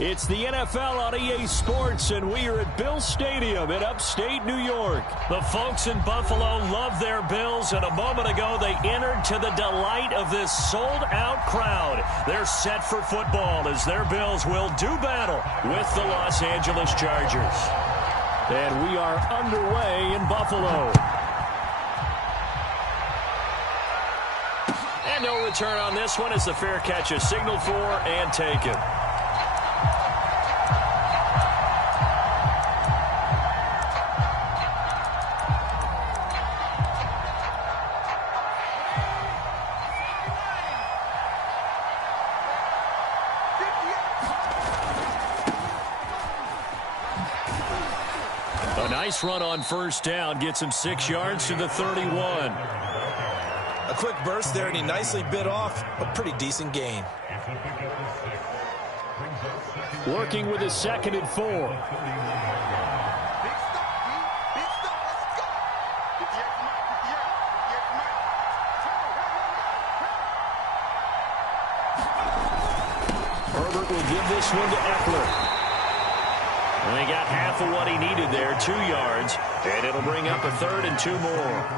It's the NFL on EA Sports, and we are at Bill Stadium in upstate New York. The folks in Buffalo love their Bills, and a moment ago they entered to the delight of this sold-out crowd. They're set for football as their Bills will do battle with the Los Angeles Chargers. And we are underway in Buffalo. And no return on this one as the fair catch is signaled for and taken. A nice run on first down gets him 6 yards to the 31. A quick burst there, and he nicely bit off a pretty decent gain. Working with his 2nd and 4. Herbert will give this one to Eckler. And he got half of what he needed there, 2 yards, and it'll bring up a 3rd and 2 more.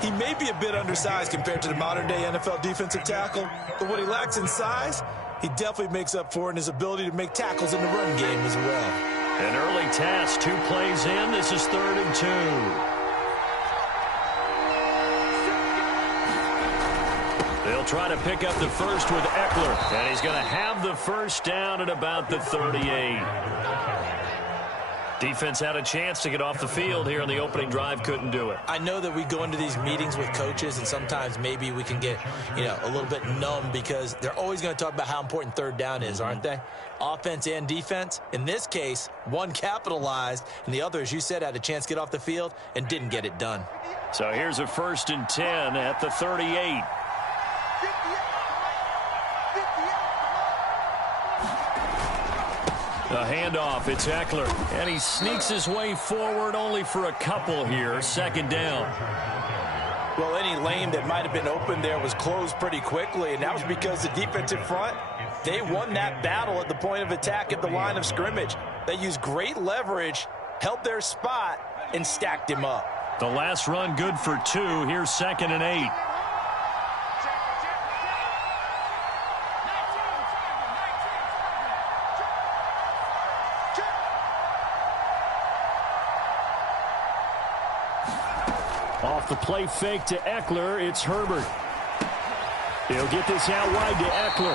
He may be a bit undersized compared to the modern-day NFL defensive tackle, but what he lacks in size, he definitely makes up for in his ability to make tackles in the run game as well. An early task, 2 plays in. This is 3rd and 2. They'll try to pick up the first with Eckler, and he's going to have the first down at about the 38. Defense had a chance to get off the field here on the opening drive, couldn't do it. I know that we go into these meetings with coaches, and sometimes maybe we can get, a little bit numb because they're always going to talk about how important 3rd down is, aren't they? Offense and defense. In this case, one capitalized, and the other, as you said, had a chance to get off the field and didn't get it done. So here's a 1st and 10 at the 38. A handoff, it's Eckler, and he sneaks his way forward only for a couple here, 2nd down. Well, any lane that might have been open there was closed pretty quickly, and that was because the defensive front, they won that battle at the point of attack at the line of scrimmage. They used great leverage, held their spot, and stacked him up. The last run good for 2. Here's 2nd and 8. Off the play fake to Eckler, it's Herbert. He'll get this out wide to Eckler.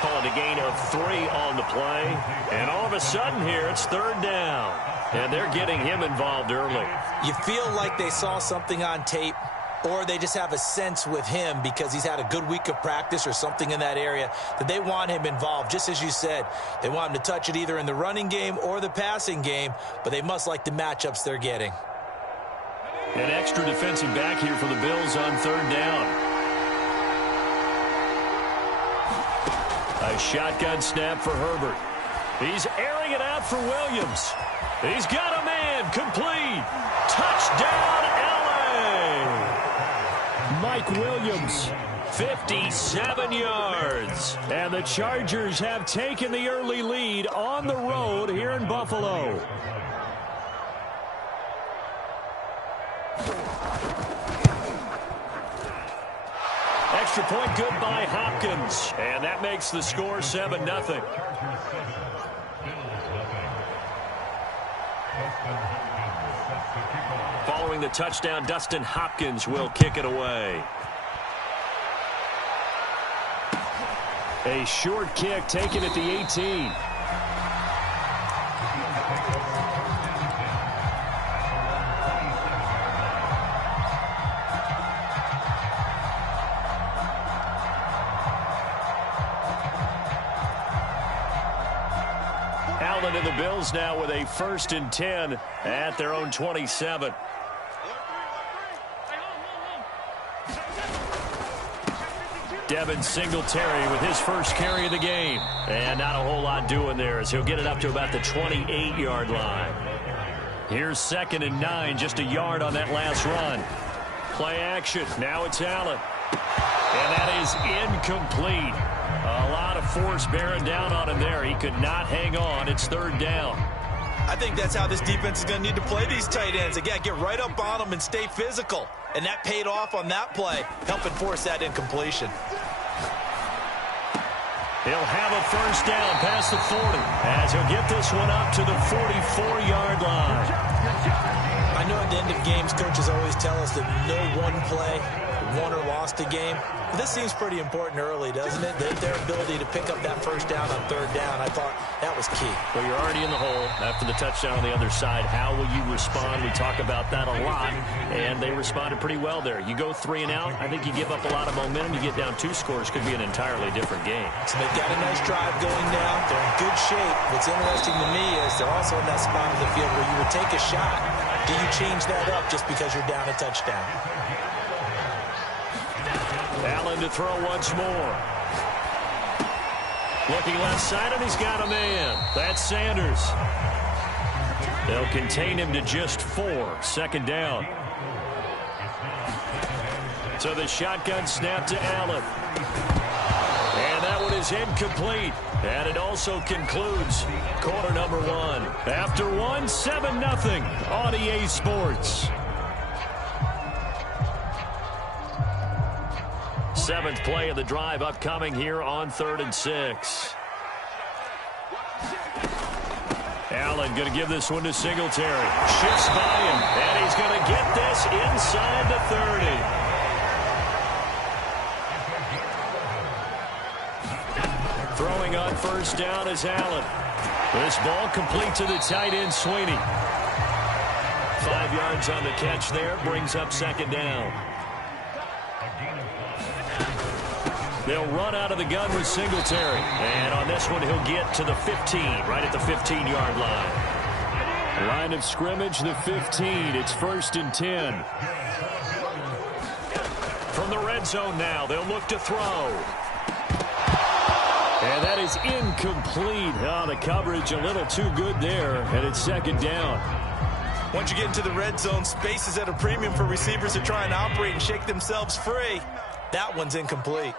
Calling a gain of 3 on the play. And all of a sudden here, it's 3rd down. And they're getting him involved early. You feel like they saw something on tape, or they just have a sense with him because he's had a good week of practice or something in that area that they want him involved. Just as you said, they want him to touch it either in the running game or the passing game, but they must like the matchups they're getting. An extra defensive back here for the Bills on 3rd down. A shotgun snap for Herbert. He's airing it out for Williams. He's got a man, complete. Touchdown, LA. Mike Williams, 57 yards. And the Chargers have taken the early lead on the road here in Buffalo. Extra point good by Hopkins. And that makes the score 7-0. Following the touchdown, Dustin Hopkins will kick it away. A short kick taken at the 18. Allen and the Bills now with a 1st and 10 at their own 27. Devin Singletary with his first carry of the game. And not a whole lot doing there as he'll get it up to about the 28-yard line. Here's 2nd and 9, just a yard on that last run. Play action. Now it's Allen. And that is incomplete. A lot of force bearing down on him there. He could not hang on. It's third down. I think that's how this defense is going to need to play these tight ends. Again, get right up on them and stay physical. And that paid off on that play, helping force that incompletion. He'll have a first down past the 40 as he'll get this one up to the 44-yard line. I know at the end of games, coaches always tell us that no one play won or lost a game. But this seems pretty important early, doesn't it? Their ability to pick up that first down on third down, I thought that was key. Well, you're already in the hole after the touchdown on the other side. How will you respond? We talk about that a lot, and they responded pretty well there. You go 3 and out, I think you give up a lot of momentum. You get down 2 scores, could be an entirely different game. So they've got a nice drive going now. They're in good shape. What's interesting to me is they're also in that spot of the field where you would take a shot. Do you change that up just because you're down a touchdown? Allen to throw once more. Looking left side, and he's got a man. That's Sanders. They'll contain him to just 4. Second down. So the shotgun snap to Allen. And that one is incomplete. And it also concludes quarter number 1. After 1, 7-0 on EA Sports. 7th play of the drive upcoming here on 3rd and 6. Allen going to give this one to Singletary. Shifts by him, and he's going to get this inside the 30. Throwing on first down is Allen. This ball complete to the tight end, Sweeney. 5 yards on the catch there, brings up second down. They'll run out of the gun with Singletary. And on this one, he'll get to the 15, right at the 15-yard line. Line of scrimmage, the 15. It's 1st and 10. From the red zone now, they'll look to throw. And that is incomplete. Oh, the coverage a little too good there, and it's second down. Once you get into the red zone, space is at a premium for receivers to try and operate and shake themselves free. That one's incomplete.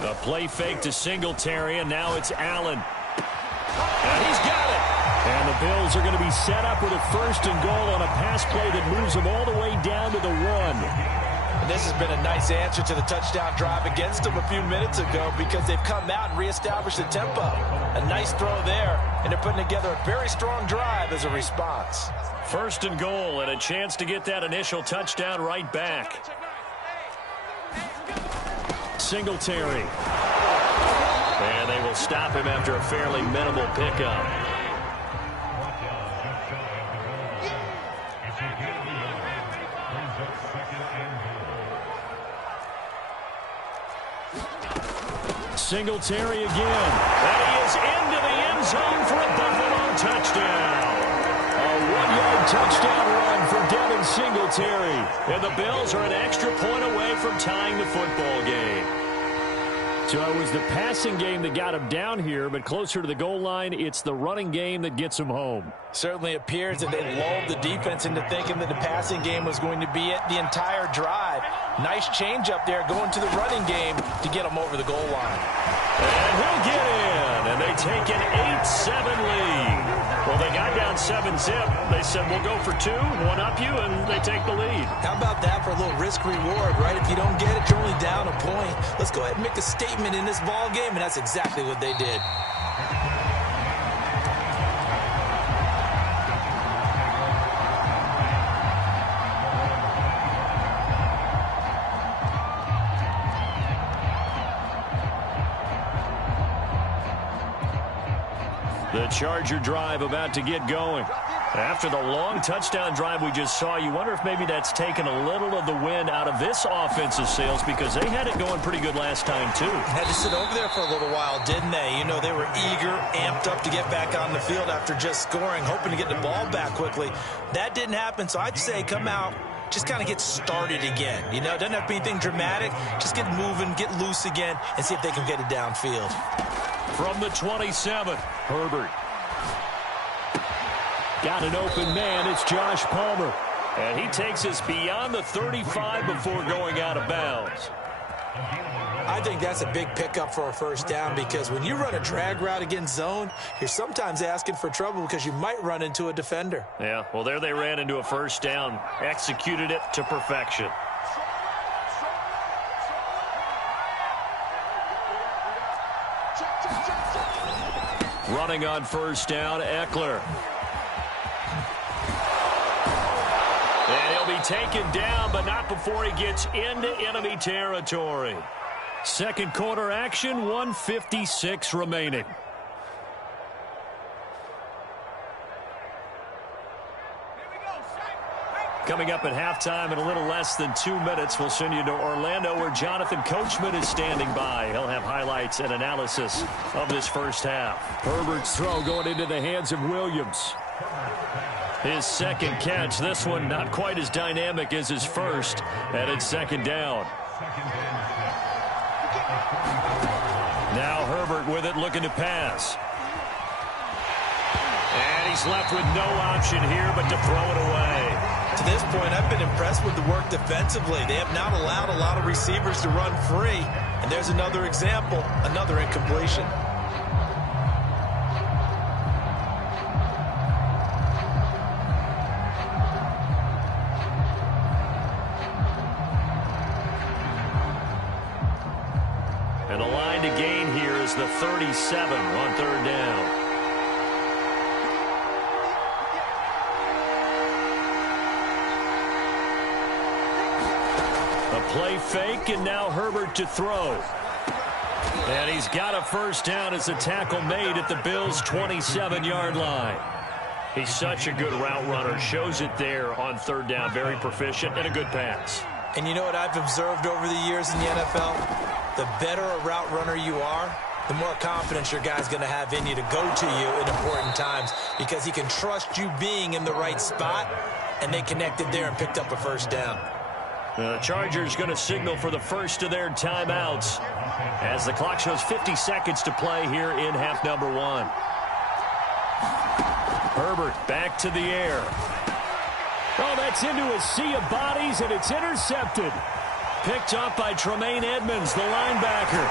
The play fake to Singletary, and now it's Allen. And he's got it. And the Bills are going to be set up with a 1st and goal on a pass play that moves them all the way down to the 1. And this has been a nice answer to the touchdown drive against them a few minutes ago because they've come out and reestablished the tempo. A nice throw there, and they're putting together a very strong drive as a response. 1st and goal, and a chance to get that initial touchdown right back. Singletary. And they will stop him after a fairly minimal pickup. Singletary again. And he is into the end zone for a Buffalo touchdown. A 1-yard touchdown run for Devin Singletary. And the Bills are an extra point away from tying the football game. So it was the passing game that got him down here, but closer to the goal line, it's the running game that gets him home. Certainly appears that they lulled the defense into thinking that the passing game was going to be it the entire drive. Nice change up there going to the running game to get them over the goal line. And he'll get in, and they take an 8-7 lead. Well, they got down 7-zip. They said, we'll go for 2, 1 up you, and they take the lead. How about that for a little risk-reward, right? If you don't get it, you're only down a point. Let's go ahead and make a statement in this ball game, and that's exactly what they did. The Charger drive about to get going. After the long touchdown drive we just saw, you wonder if maybe that's taken a little of the wind out of this offensive sails because they had it going pretty good last time, too. Had to sit over there for a little while, didn't they? You know, they were eager, amped up to get back on the field after just scoring, hoping to get the ball back quickly. That didn't happen, so I'd say come out, just kind of get started again. You know, it doesn't have to be anything dramatic. Just get moving, get loose again, and see if they can get it downfield. From the 27, Herbert. Got an open man. It's Josh Palmer. And he takes us beyond the 35 before going out of bounds. I think that's a big pickup for a first down because when you run a drag route against zone, you're sometimes asking for trouble because you might run into a defender. Yeah, well, there they ran into a first down, executed it to perfection. Running on first down, Eckler. And he'll be taken down, but not before he gets into enemy territory. Second quarter action, 1:56 remaining. Coming up at halftime in a little less than 2 minutes, we'll send you to Orlando where Jonathan Coachman is standing by. He'll have highlights and analysis of this first half. Herbert's throw going into the hands of Williams. His second catch, this one not quite as dynamic as his first, and it's second down. Now Herbert with it, looking to pass. And he's left with no option here but to throw it away. To this point, I've been impressed with the work defensively. They have not allowed a lot of receivers to run free. And there's another example, another incompletion. And the line to gain here is the 37 on third down. Play fake, and now Herbert to throw. And he's got a first down as a tackle made at the Bills' 27-yard line. He's such a good route runner. Shows it there on third down. Very proficient and a good pass. And you know what I've observed over the years in the NFL? The better a route runner you are, the more confidence your guy's going to have in you to go to you in important times because he can trust you being in the right spot, and they connected there and picked up a first down. The Chargers going to signal for the first of their timeouts as the clock shows 50 seconds to play here in half number one. Herbert back to the air. Oh, that's into a sea of bodies, and it's intercepted. Picked up by Tremaine Edmonds, the linebacker.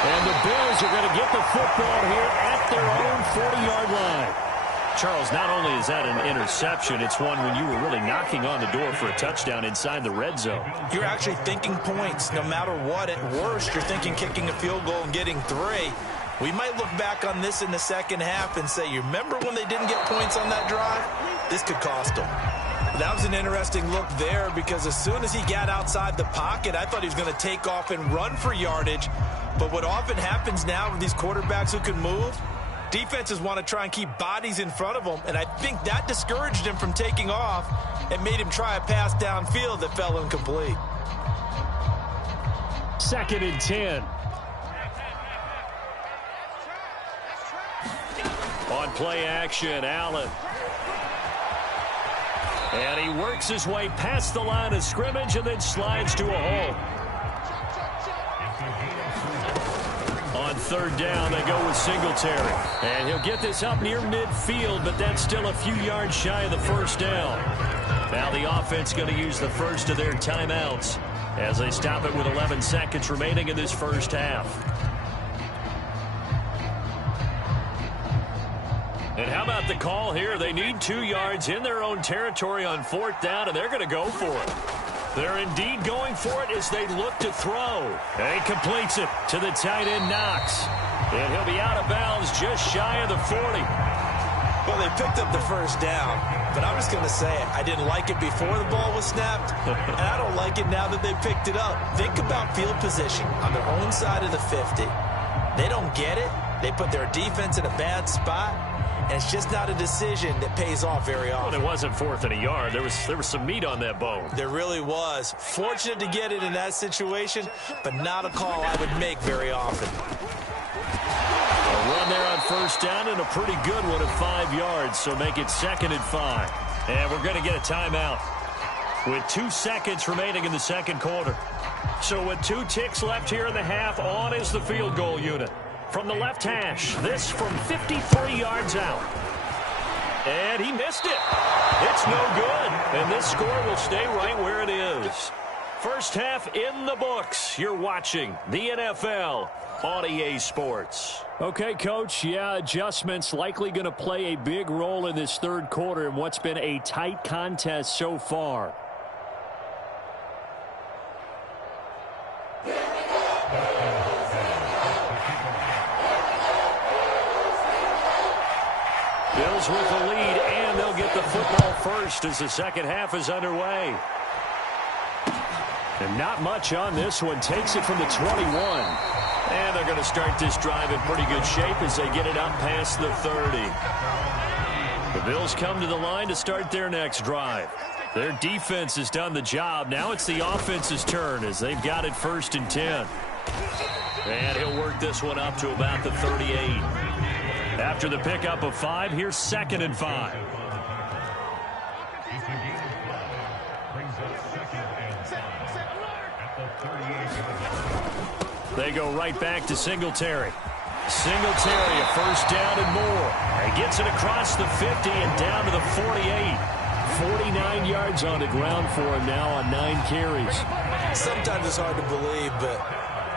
And the Bills are going to get the football here at their own 40-yard line. Charles, not only is that an interception, it's one when you were really knocking on the door for a touchdown inside the red zone. You're actually thinking points. No matter what, at worst, you're thinking kicking a field goal and getting 3. We might look back on this in the second half and say, you remember when they didn't get points on that drive? This could cost them. That was an interesting look there because as soon as he got outside the pocket, I thought he was going to take off and run for yardage. But what often happens now with these quarterbacks who can move, defenses want to try and keep bodies in front of them, and I think that discouraged him from taking off and made him try a pass downfield that fell incomplete. 2nd and 10. On play action, Allen. And he works his way past the line of scrimmage and then slides to a hole. On third down, they go with Singletary. And he'll get this up near midfield, but that's still a few yards shy of the first down. Now the offense going to use the first of their timeouts as they stop it with 11 seconds remaining in this first half. And how about the call here? They need 2 yards in their own territory on fourth down, and they're going to go for it. They're indeed going for it as they look to throw. And he completes it to the tight end, Knox. And he'll be out of bounds just shy of the 40. Well, they picked up the first down, but I'm just going to say it. I didn't like it before the ball was snapped, and I don't like it now that they picked it up. Think about field position on their own side of the 50. They don't get it. They put their defense in a bad spot. And it's just not a decision that pays off very often. Well, it wasn't 4th and a yard. There was some meat on that bone. There really was. Fortunate to get it in that situation, but not a call I would make very often. A run there on first down and a pretty good one at 5 yards, so make it 2nd and 5. And we're going to get a timeout with 2 seconds remaining in the second quarter. So with 2 ticks left here in the half, on is the field goal unit. From the left hash, this from 53 yards out. And he missed it. It's no good. And this score will stay right where it is. First half in the books. You're watching the NFL on EA Sports. Okay, Coach, yeah, adjustments likely going to play a big role in this third quarter in what's been a tight contest so far. Bills with the lead, and they'll get the football first as the second half is underway. And not much on this one. Takes it from the 21. And they're going to start this drive in pretty good shape as they get it up past the 30. The Bills come to the line to start their next drive. Their defense has done the job. Now it's the offense's turn as they've got it 1st and 10. And he'll work this one up to about the 38. After the pickup of 5, here's 2nd and 5. They go right back to Singletary. Singletary, a first down and more. He gets it across the 50 and down to the 48. 49 yards on the ground for him now on 9 carries. Sometimes it's hard to believe, but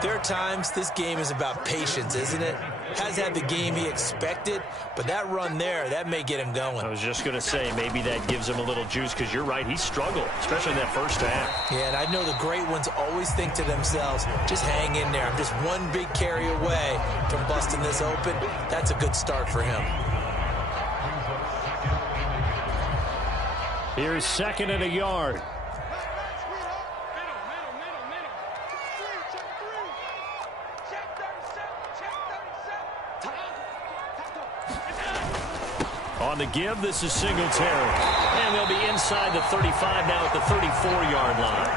there are times this game is about patience, isn't it? Has had the game he expected, but that run there, that may get him going. I was just going to say, maybe that gives him a little juice, because you're right, he struggled, especially in that first half. Yeah, and I know the great ones always think to themselves, just hang in there. I'm just one big carry away from busting this open. That's a good start for him. Here's 2nd and a yard. On the give, this is Singletary. And they'll be inside the 35 now at the 34-yard line.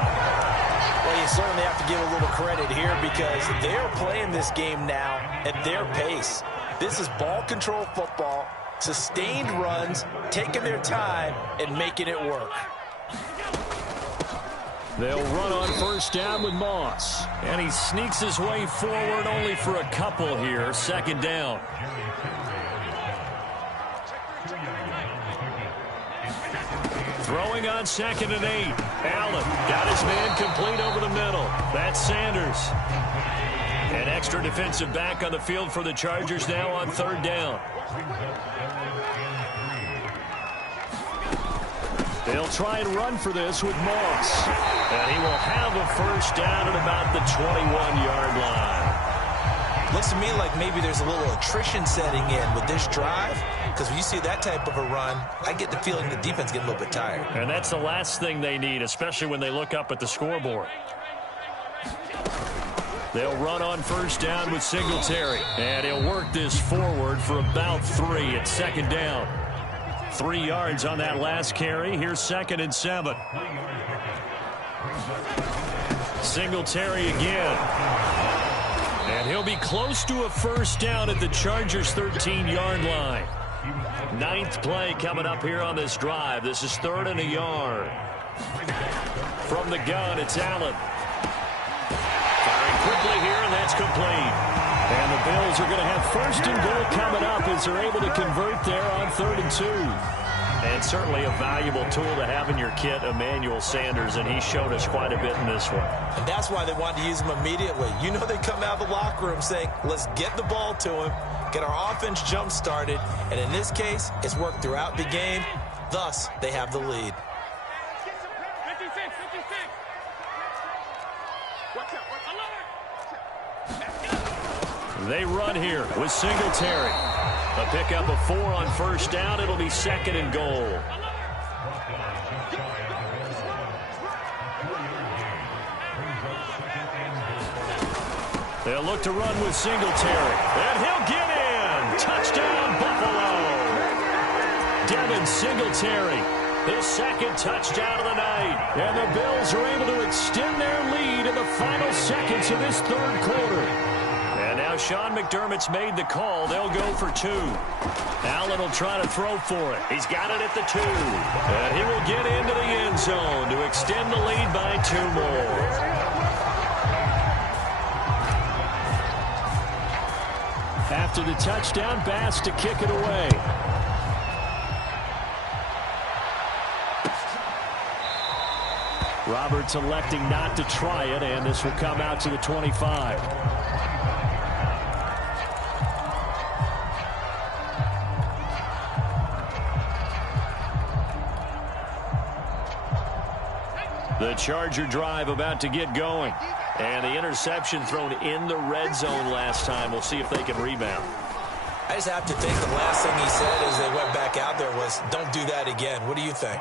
Well, you certainly have to give a little credit here because they're playing this game now at their pace. This is ball control football, sustained runs, taking their time, and making it work. They'll run on first down with Moss. And he sneaks his way forward only for a couple here. 2nd down. Throwing on 2nd and 8. Allen got his man complete over the middle. That's Sanders. An extra defensive back on the field for the Chargers now on 3rd down. They'll try and run for this with Moss. And he will have a first down at about the 21-yard line. Looks to me like maybe there's a little attrition setting in with this drive, because when you see that type of a run, I get the feeling the defense getting a little bit tired. And that's the last thing they need, especially when they look up at the scoreboard. They'll run on first down with Singletary. And he'll work this forward for about 3 at 2nd down. 3 yards on that last carry. Here's 2nd and 7. Singletary again. And he'll be close to a first down at the Chargers' 13-yard line. 9th play coming up here on this drive. This is 3rd and a yard. From the gun, it's Allen. Firing quickly here, and that's complete. And the Bills are going to have 1st and goal coming up as they're able to convert there on 3rd and 2. And certainly a valuable tool to have in your kit, Emmanuel Sanders, and he showed us quite a bit in this one. And that's why they wanted to use him immediately. You know they come out of the locker room saying, let's get the ball to him, get our offense jump-started, and in this case, it's worked throughout the game. Thus, they have the lead. They run here with Singletary. A pickup of 4 on first down. It'll be 2nd and goal. They'll look to run with Singletary. And he'll get in. Touchdown, Buffalo. Devin Singletary, his 2nd touchdown of the night. And the Bills are able to extend their lead in the final seconds of this 3rd quarter. And now Sean McDermott's made the call. They'll go for 2. Allen will try to throw for it. He's got it at the 2. And he will get into the end zone to extend the lead by 2 more. after the touchdown pass to kick it away. Roberts electing not to try it, and this will come out to the 25. The Charger drive about to get going. And the interception thrown in the red zone last time. We'll see if they can rebound. I just have to think the last thing he said as they went back out there was, don't do that again. What do you think?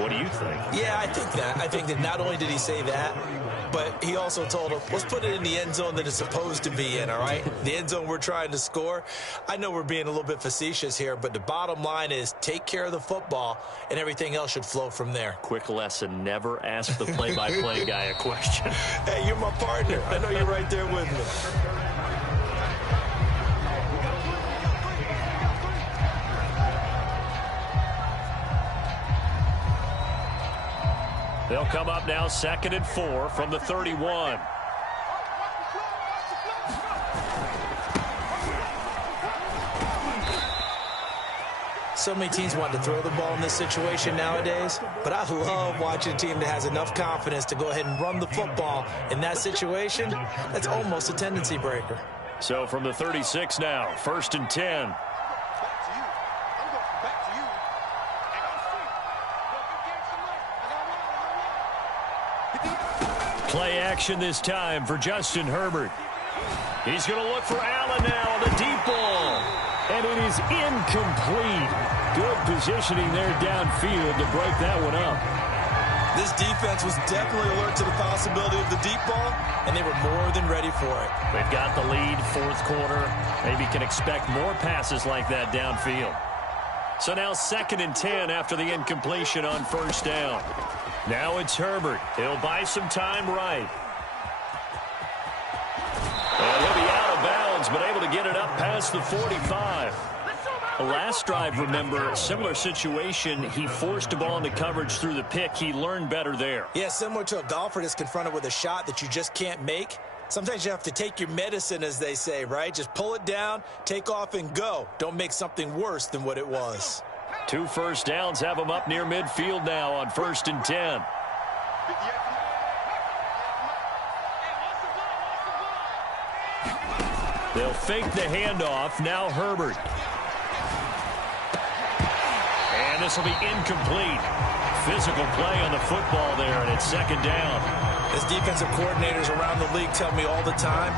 What do you think? Yeah, I think that. I think that not only did he say that, but he also told him, let's put it in the end zone that it's supposed to be in, all right? The end zone we're trying to score. I know we're being a little bit facetious here, but the bottom line is take care of the football, and everything else should flow from there. Quick lesson, never ask the play-by-play guy a question. Hey, you're my partner. I know you're right there with me. They'll come up now 2nd and 4 from the 31. So many teams want to throw the ball in this situation nowadays, but I love watching a team that has enough confidence to go ahead and run the football in that situation. That's almost a tendency breaker. So from the 36 now, 1st and 10. Play action this time for Justin Herbert. He's going to look for Allen now on the deep ball. And it is incomplete. Good positioning there downfield to break that one up. This defense was definitely alert to the possibility of the deep ball, and they were more than ready for it. They've got the lead, 4th quarter. Maybe can expect more passes like that downfield. So now 2nd and 10 after the incompletion on 1st down. Now it's Herbert. He'll buy some time right. And he'll be out of bounds, but able to get it up past the 45. The last drive, remember, similar situation. He forced the ball into coverage through the pick. He learned better there. Yeah, similar to a golfer that's confronted with a shot that you just can't make. Sometimes you have to take your medicine, as they say, right? Just pull it down, take off, and go. Don't make something worse than what it was. 2 first downs have him up near midfield now on 1st and 10. They'll fake the handoff. Now Herbert. And this will be incomplete. Physical play on the football there, and it's 2nd down. As defensive coordinators around the league tell me all the time,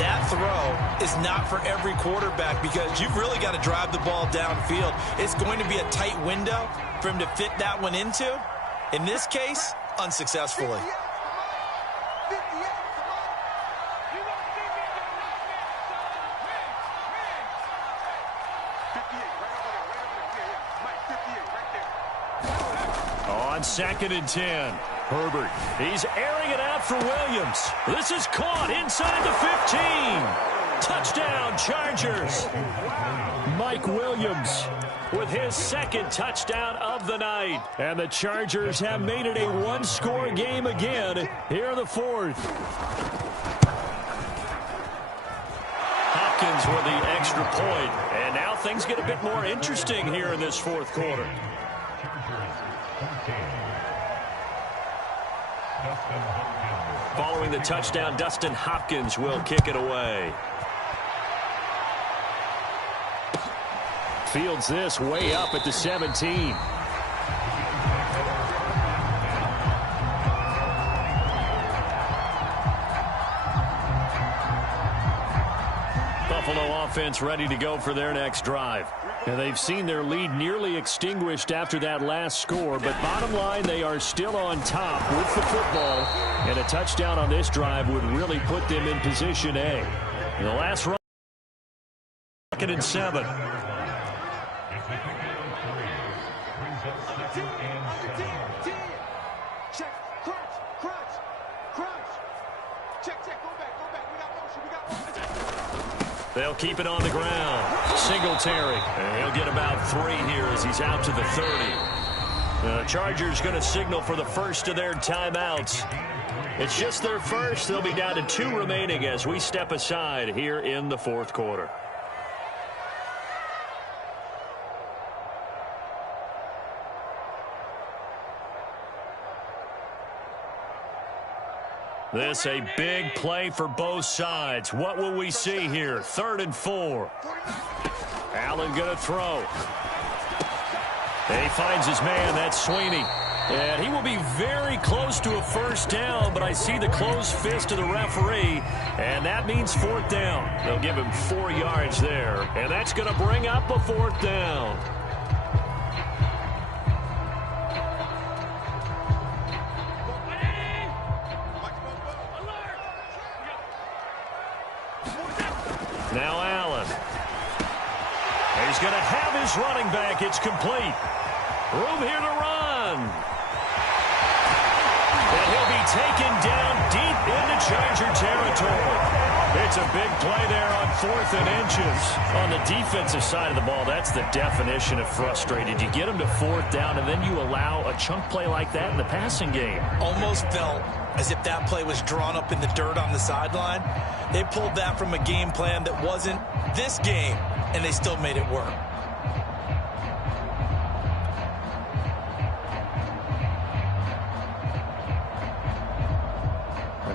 that throw is not for every quarterback because you've really got to drive the ball downfield. It's going to be a tight window for him to fit that one into. In this case, unsuccessfully. On 2nd and 10, Herbert. He's airing it out for Williams. This is caught inside the 15. Touchdown, Chargers. Mike Williams with his 2nd touchdown of the night. And the Chargers have made it a one-score game again here in the 4th. Hopkins with the extra point. And now things get a bit more interesting here in this 4th quarter. Following the touchdown, Dustin Hopkins will kick it away. Fields this way up at the 17. Buffalo offense ready to go for their next drive. And they've seen their lead nearly extinguished after that last score, but bottom line, they are still on top with the football, and a touchdown on this drive would really put them in position A. In the last run, 2nd and 7. They'll keep it on the ground. Singletary. And he'll get about 3 here as he's out to the 30. The Chargers going to signal for the first of their timeouts. It's just their first. They'll be down to 2 remaining as we step aside here in the fourth quarter. This a big play for both sides. What will we see here? 3rd and 4. Allen going to throw. He finds his man. That's Sweeney. And he will be very close to a first down, but I see the closed fist of the referee, and that means 4th down. They'll give him 4 yards there, and that's going to bring up a 4th down. Now Allen. He's going to have his running back. It's complete. Room here to run. And he'll be taken down deep into Charger territory. It's a big play there on 4th and inches. On the defensive side of the ball, that's the definition of frustrated. You get them to 4th down, and then you allow a chunk play like that in the passing game. Almost felt as if that play was drawn up in the dirt on the sideline. They pulled that from a game plan that wasn't this game, and they still made it work.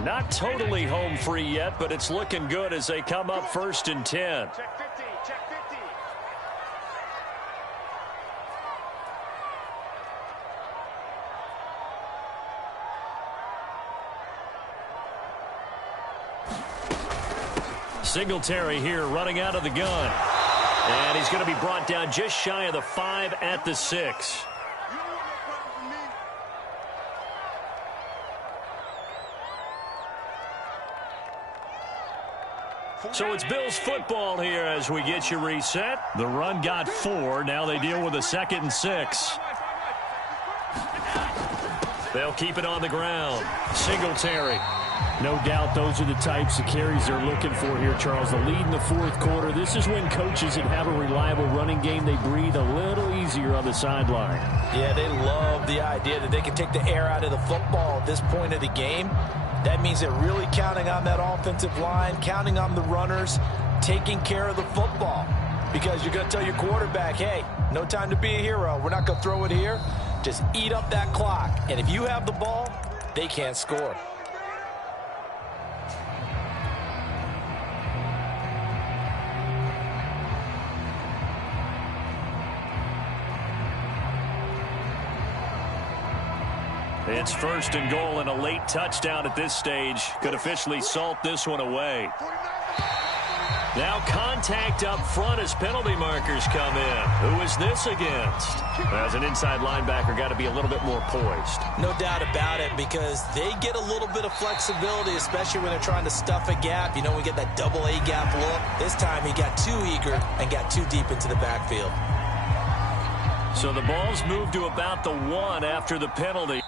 Not totally home free yet, but it's looking good as they come up 1st and 10. Check 50, check 50. Singletary here running out of the gun. And he's going to be brought down just shy of the 5 at the 6. So it's Bills football here as we get you reset. The run got 4. Now they deal with a 2nd and 6. They'll keep it on the ground. Singletary. No doubt those are the types of carries they're looking for here, Charles. The lead in the fourth quarter. This is when coaches that have a reliable running game, they breathe a little easier on the sideline. Yeah, they love the idea that they can take the air out of the football at this point of the game. That means they're really counting on that offensive line, counting on the runners, taking care of the football. Because you're going to tell your quarterback, hey, no time to be a hero. We're not going to throw it here. Just eat up that clock. And if you have the ball, they can't score. It's 1st and goal, and a late touchdown at this stage could officially salt this one away. Now contact up front as penalty markers come in. Who is this against? As an inside linebacker, got to be a little bit more poised. No doubt about it, because they get a little bit of flexibility, especially when they're trying to stuff a gap. You know, we get that double A gap look. This time he got too eager and got too deep into the backfield. So the ball's moved to about the 1 after the penalty.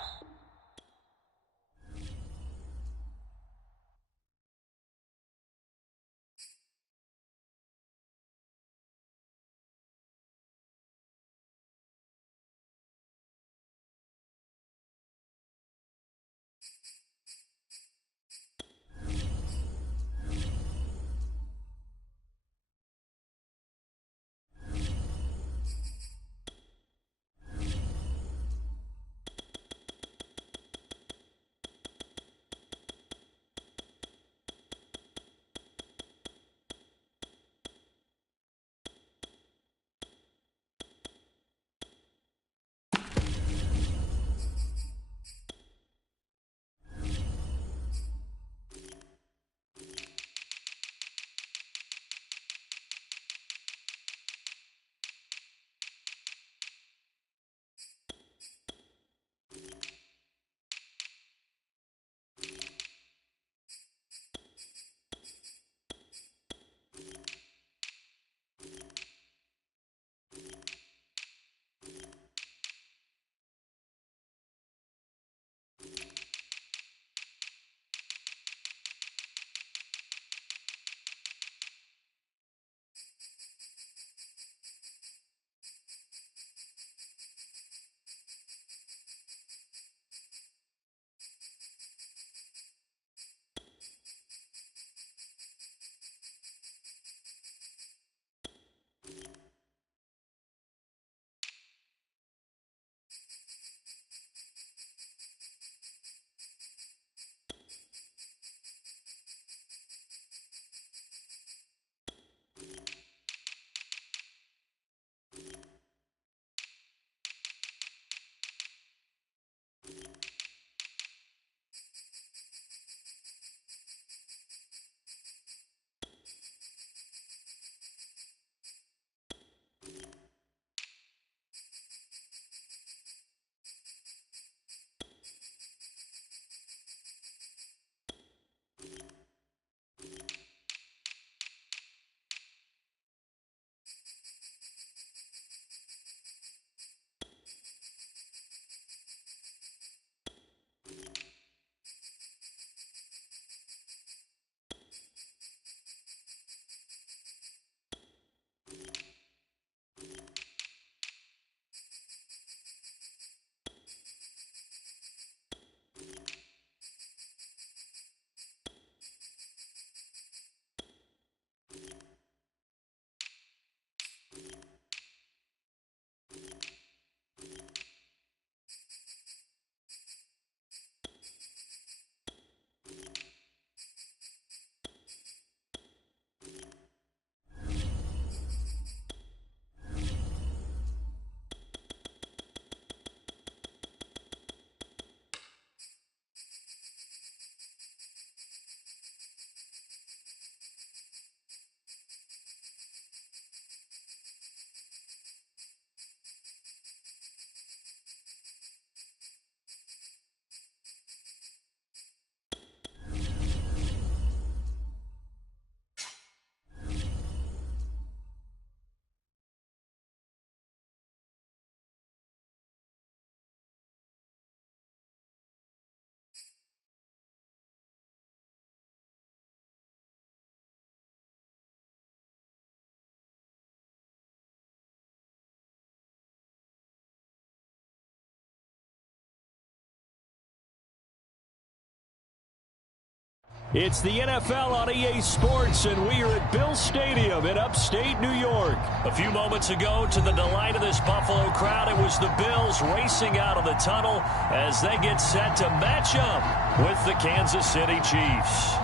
It's the NFL on EA Sports, and we are at Bill Stadium in upstate New York. A few moments ago, to the delight of this Buffalo crowd, it was the Bills racing out of the tunnel as they get set to match up with the Kansas City Chiefs.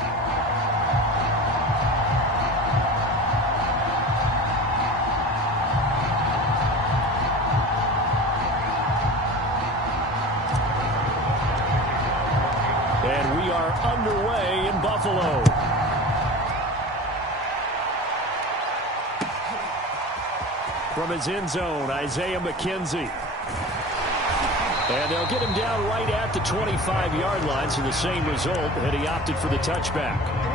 And we are underway in Buffalo. From his end zone, Isaiah McKenzie. And they'll get him down right at the 25-yard line, so the same result, and he opted for the touchback.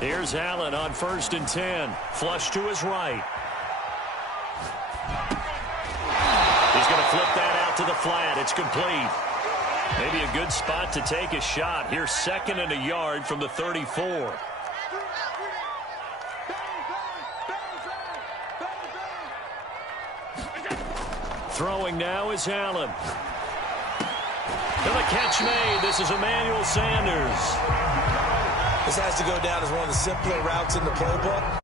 Here's Allen on 1st and 10. Flush to his right. He's going to flip that out to the flat. It's complete. Maybe a good spot to take a shot. Here's 2nd and a yard from the 34. Throwing now is Allen. And the catch made. This is Emmanuel Sanders. This has to go down as one of the simpler routes in the playbook.